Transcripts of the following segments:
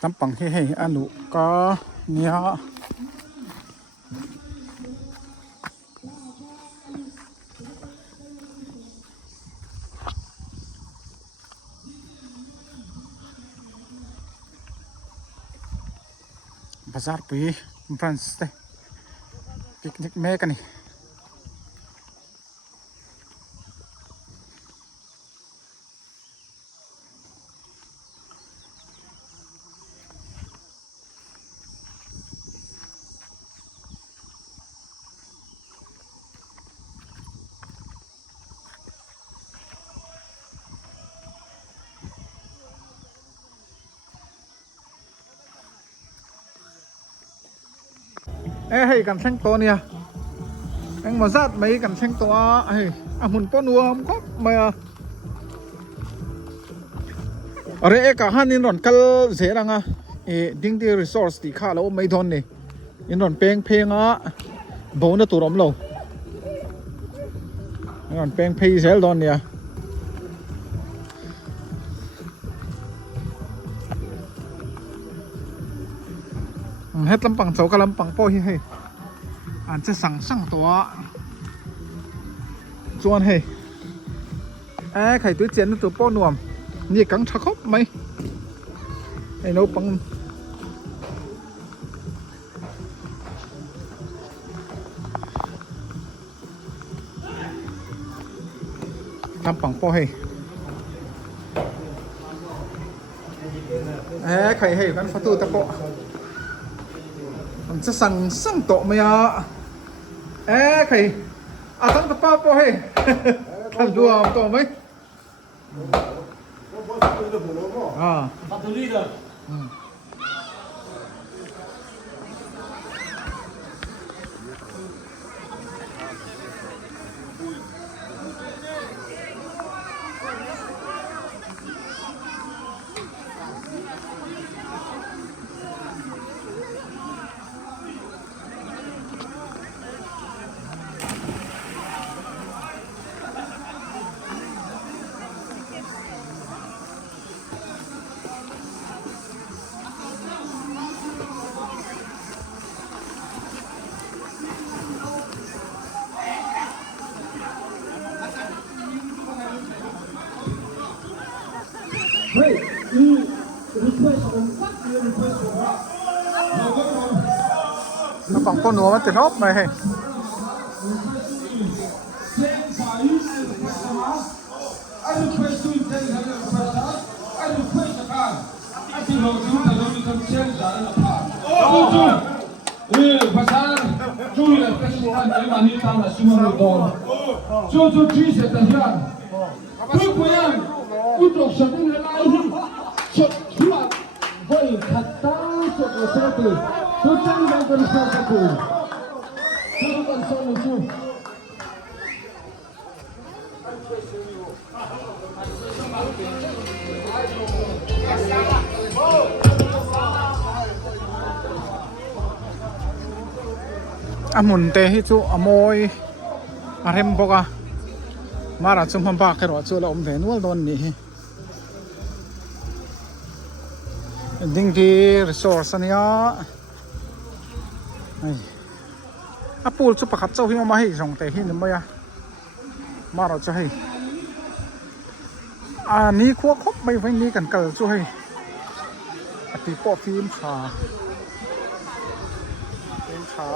tampang he anu ka nia bazar pi France te picnic me kan ni hey kan sang to nia anh mà rát mấy kan sang to hey mun po nuam ko ma are ka hanin ron kal zeranga ding di resource ti kha lo mai don ni in ron penga bo na turom lo ron peng phei zel don nia hết lampang chau ka lampang po hi hei an che sang to chuan hei khai tu chen tu po nuam ni kang tha khop mai ai no pang lampang po hei khai hei kan fatu ta poจะสั่งโต๊ะไหมอ่ะใครตั้งตะป้าป่ะเฮ้ยท่านดูอ่ะโต๊ะไหมมาตุลีเด้อเฮ้ยนี่รีเควสของวัดเรียนรีเควสของว่าเราก็ต้อง nó bằng con núaมันจะนอบไหมเฮ้ยภาษาจุยเลยเป็นวันเดียวกันนี้ตามหลักสมุนไพรจุดที่เสร็จแล้วทุกอย่างอุตส่าห์เป็นอะไรชุดชุดไว้ขัดตาชุดเสร็จชุดจังยังเป็นเสร็จชุดกันสองชุดมุนเตฮิจูอโมยเร็มปกะมาราชมพัมปากแค่รอจูละอมเวนวัลโดนนี่ดิ้งที่รีสอร์ทนี่อ่ะปูลจุปขัดเจ้าหิมะให้ส่งเตหินมั้ยมาราชให้นี่ขั้วครบไม่ไว้นี่กันเกิดจูให้ตีปอฟิล์มชาเป็นขา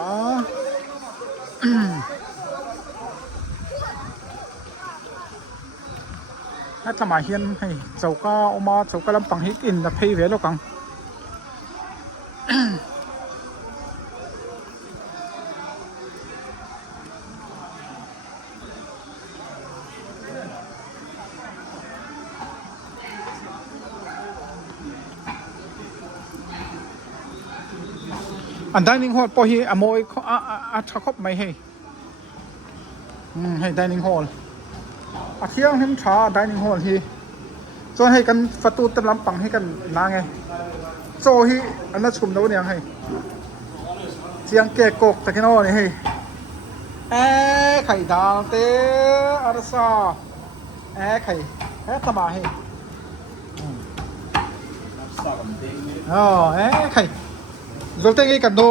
ถ้าทำไมเฮียนให้เจ้าก็เอามาเจ้าก็ลำปังฮิกอินแต่เพย์เวลแล้วกันอันได้นิ่งฮอลพอฮีอโมยชักคบไม่ให้ได้นิ่งฮอลเที่ยงเห็นชาได้นิ่งฮอลฮีจนให้กันประตูตะลำปังให้กันนางไงโซฮีอันนั้นชุมแล้วเนี่ยให้เสียงเกะกกตะกี้โน่นี่ให้ไข่ดาวเตอารซาไข่ทำไมให้ Oh, khay. Zolte ngi kando.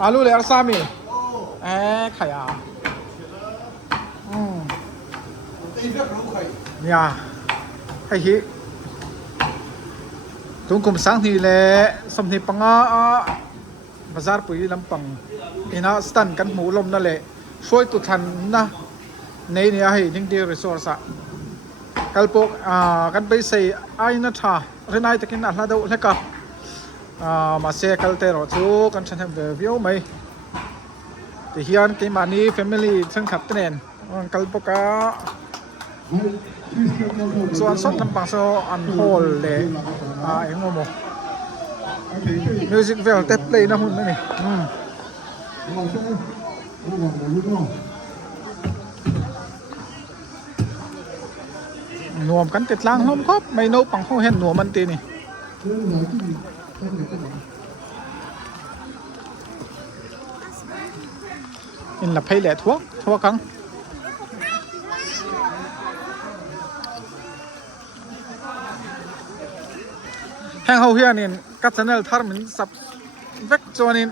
Alu le arsami. Khay à. Ya. Khay hi. Tung kum sang ni le som ni panga bazar pui lampang ina stan kan mu lom na le soi tu than na nei ni a hi ding di resource a kalpok kan bai sei ai na tha renai takin a hla do leka ma se kal te ro chu kan chan hem view mai ti hian ke mani family thang khap ten kalpok aส่วนสดลำปางโซอันโฮลเลยเอ็งโมโมมิวสิกเวลเต็มเลยนะหุ่นนั่นนี่หนวมกันติดล่างล้มครบไม่โนปังเขาเห็นหนวมมันตีนี่อินหลับให้แหล่ทั่วครั้งแห่งเฮาเฮียนี่กัดชแนลทาร์มินซับเวกจวนิน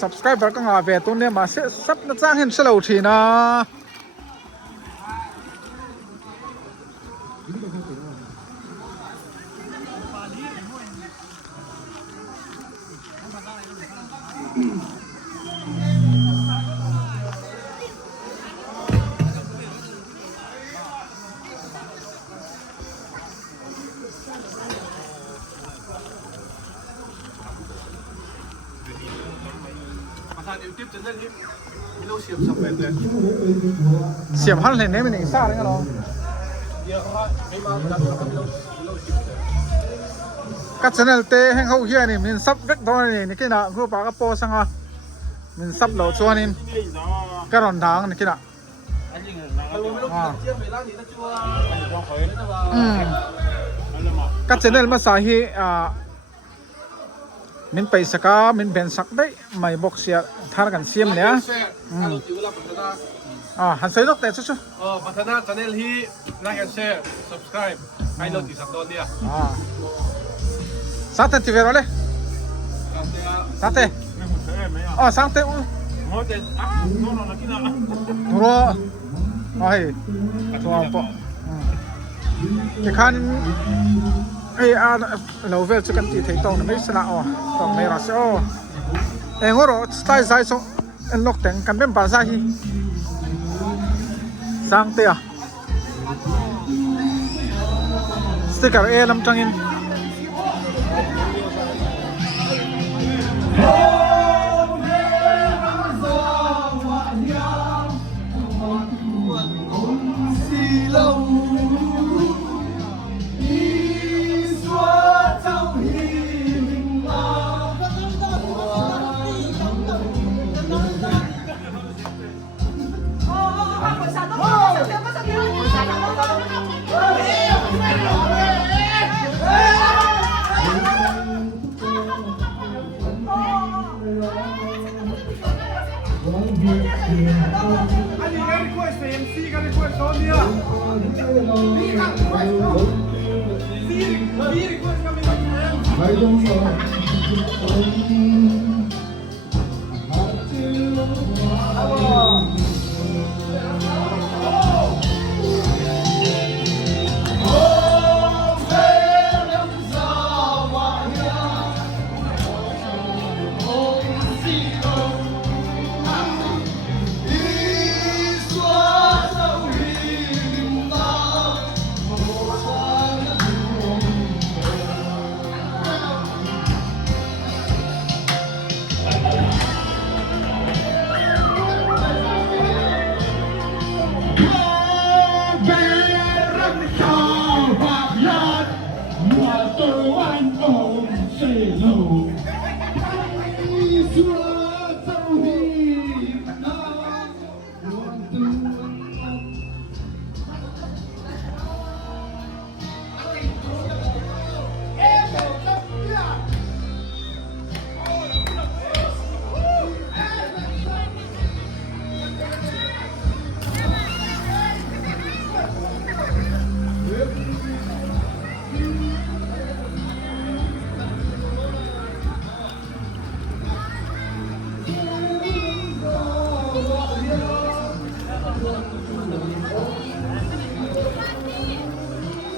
subscriber ก็งาเวตัวเนี่ยมาเสียซับนะจ้างเห็นเฉลวทีนะเสียบฮันเลยเนี่ยมันยังซ่าเลยกันหรอกัดชแนลเตะแห่งเขาเฮียนี่มันซับเวกตัวนี่นี่กินอ่ะคือปากกระโปงสังอ่ะมันซับเหล่าชัวนี่กระรอนทางนี่กินอ่ะกัดชแนลมาสาเหตุมินไปสักมินเป็นสักได้ไม่บอกเสียทารกันเสียมเนี่ยหันใส่ดอกแต่ชุดพัฒนาชาแนลที่น่ากันแชร์ subscribe ให้เราติดสักตอนเนี่ยสักแต่ที่เวลาเลยสักแต่สักแต่หัวเด็ดน้องนักกินอ่ะรัวตัวปะที่ขันเราเวลจะกันตีไทยตรงไม่สนะต้องไม่รักเองว่าเราสไตล์ไซส์อันล็อกแต่งกันเป็นภาษาฮีสังเตียสติ๊กเกอร์ลำจังอิน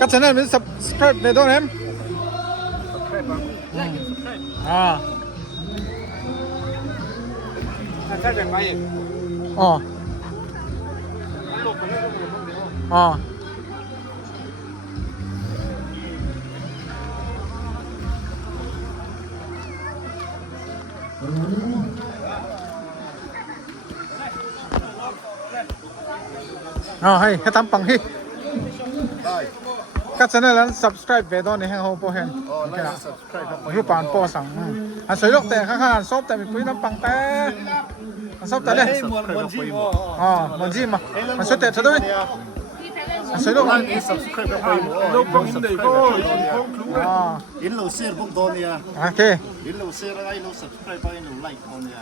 Các channel mình subscribe về đâu em? À. Saya yang baik. Ờ. Ờ. Hay tắm bằng hi. Các channel là subscribe về đó này hàng hậu po hàng. Group bạn po sang. Anh sấy lốcแต่ข้างๆซบแต่มีปุ้ยน้ำปังแต่ซบแต่เลยมันจิ้มอ่ะมันสวยแต่ด้วยสวยลง subscribe กับไปหมด Lúc bằng in đây thôi. อินเราเสียพวกตัวเนี่ย โอเค อินเราเสียอะไรเรา subscribe ไปเรา like ตัวเนี่ย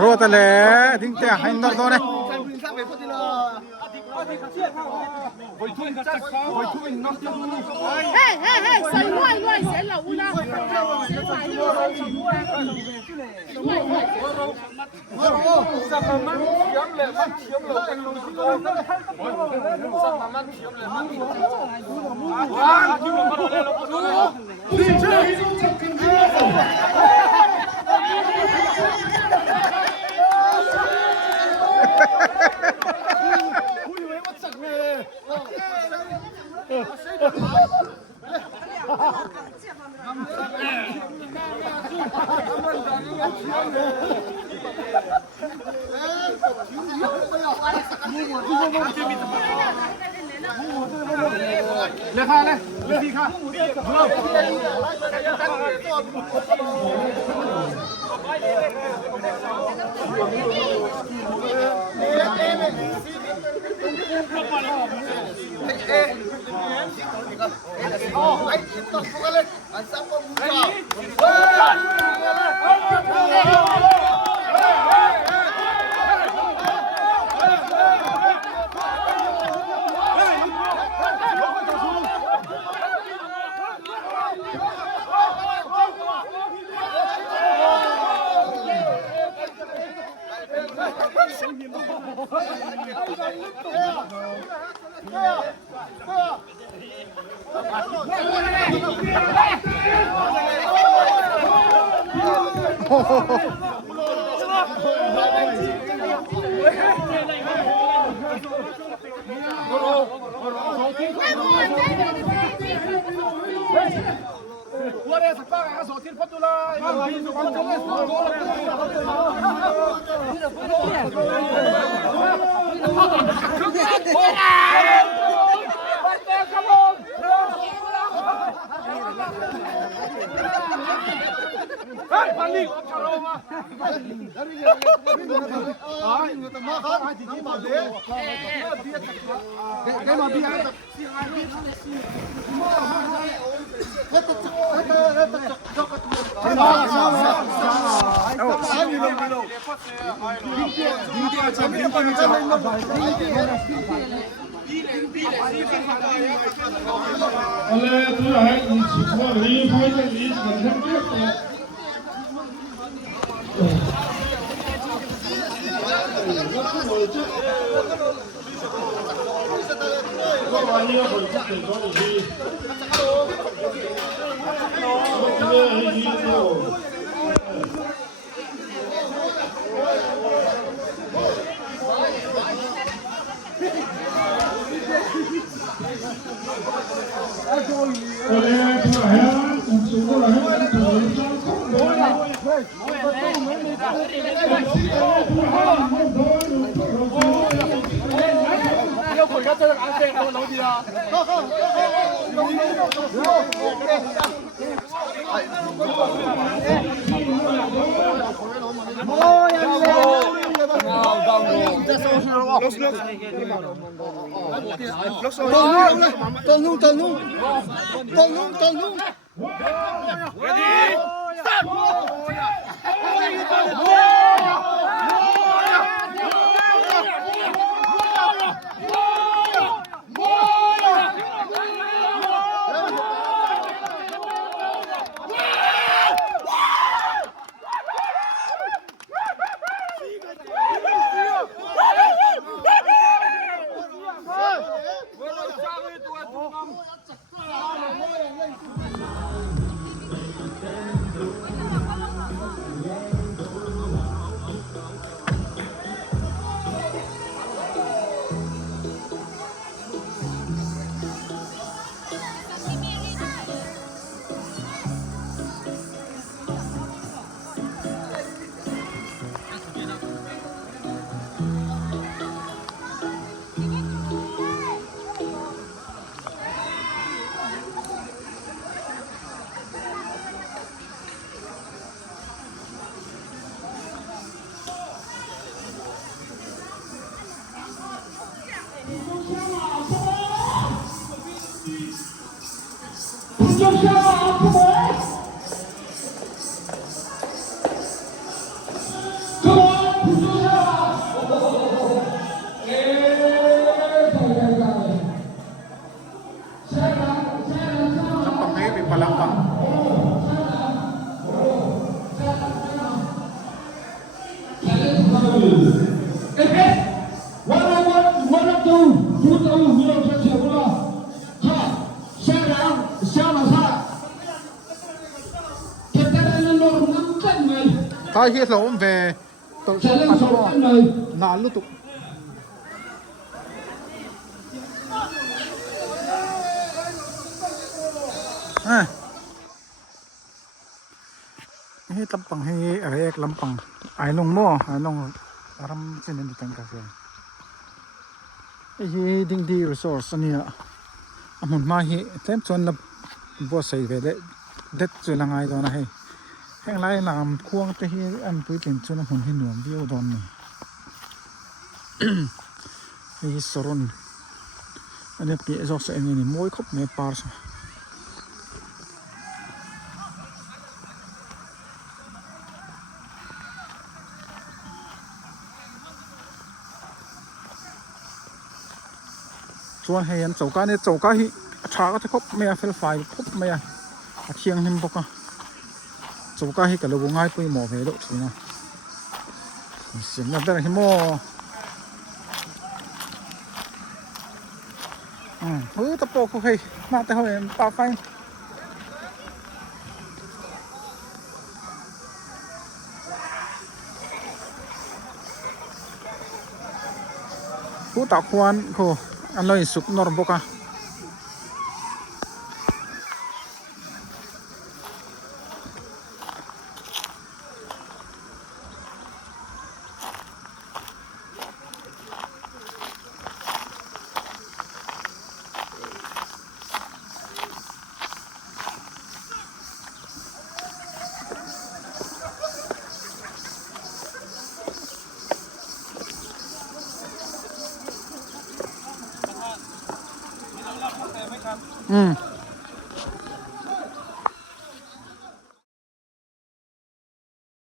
รู้แต่เลยทิ้งแต่ให้นอนตัวเนี่ย 嘿，谁歪谁老啦？谁歪来看来，来你看。Hãy subscribe cho kênh Ghiền Mì Gõ để không bỏ lỡ Alle tror jeg vi får en liten kjempe. Lampang ngayon may palampang. Cái hiện lỗ về tổ chức mặt bò là lưu tục. Ini lampang ini rek lampang. Ainong mo, ainong aram sinin di tengah kasi. Ini ding di resource ni ya. Amun mahi tem chon la bo sai ve le det chu langai do na he. Heng lai nam khuang te hi an pui pen chu na hun hi nuam vi odon ni. Hi soron. Ane pi exhaust engine ni moi khop me par sa. Chuan hay an chauka ne chauka hi tha ka khop me a fel fai khop me a thiang him boka chauka hi ka lo ngai pui mo ve do thina sin na dar hi mo hu ta po ko hay ma ta ho em pa fai hu ta kwan ko anh lôi sụp nor boka